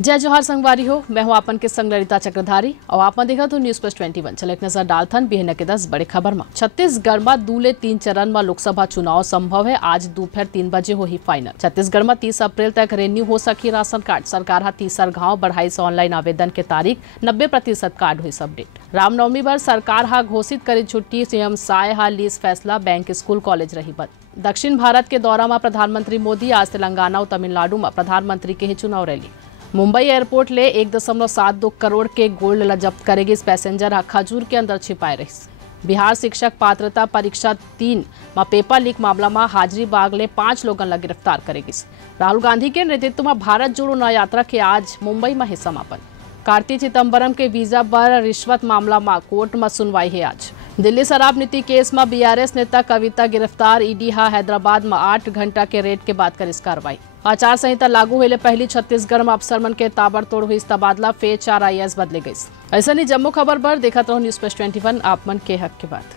जय जोहार संगवारी हो। मैं हूं आपन के संग ललिता चक्रधारी और आपन देखा तो न्यूज प्लस 21। चल एक नजर डालथन बिहन के 10 बड़े खबर में। छत्तीसगढ़ में दूले 3 चरण में लोकसभा चुनाव संभव है। आज दोपहर 3 बजे हो ही फाइनल। छत्तीसगढ़ में 30 अप्रैल तक रिन्यू हो सकी राशन कार्ड। सरकार हा 30 गांव बढ़ाई से ऑनलाइन आवेदन के तारीख 90% कार्ड हुई अपडेट। रामनवमी पर सरकार हा घोषित करी छुट्टी। सीएम साय हा लीज फैसला। बैंक स्कूल कॉलेज रही बंद। दक्षिण भारत के दौरा में प्रधानमंत्री मोदी आज तेलंगाना और तमिलनाडु में प्रधानमंत्री के ही चुनाव रैली। मुंबई एयरपोर्ट ले 1.72 करोड़ के गोल्ड जब्त करेगी। इस पैसेंजर खजूर के अंदर छिपाए रही। बिहार शिक्षक पात्रता परीक्षा 3 में पेपर लीक मामला में हाजरी बाग ले 5 लोगन ला गिरफ्तार करेगी। राहुल गांधी के नेतृत्व में भारत जोड़ो न्याय यात्रा के आज मुंबई में है समापन। कार्ति चिदंबरम के वीजा पर रिश्वत मामला में कोर्ट में सुनवाई है आज। दिल्ली शराब नीति केस में बीआरएस नेता कविता गिरफ्तार। ईडी हा हैदराबाद में 8 घंटा के रेड के बाद करिस कार्रवाई। आचार संहिता लागू होने पहली छत्तीसगढ़ में अफसरमन के ताबड़तोड़ हुई तबादला। फेर 4 IAS बदले गई। ऐसा नहीं जम्मू खबर पर देखा तो न्यूज प्लस 21 आप मन के हक के बाद।